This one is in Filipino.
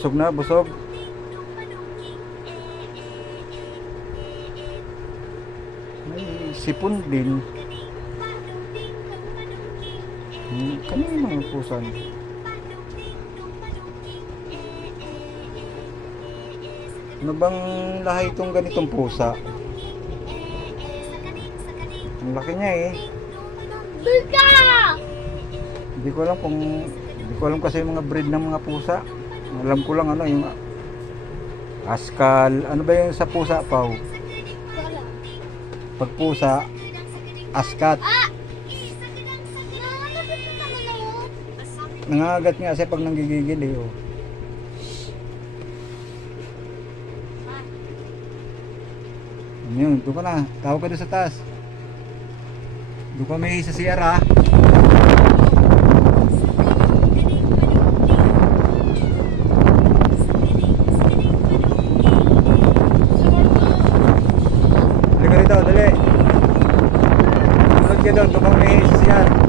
Busog na, busog. May sipon din. Kanina mga pusa. Ano bang lahi itong ganitong pusa? Ang laki niya eh. Buka! Hindi ko alam kasi yung mga breed ng mga pusa. Alam ko lang ano yung askal. Ano ba yung sa pusa, Pau? Wala. Pag pusa, askat. Nangangagat nga kasi pag nanggigigil eh. Oh. Ano yun? Doon ka na. Tawag ka doon sa taas. Doon kami sa CR ha. Halika rito, dali. Tulad ka doon. Doon kami sa CR.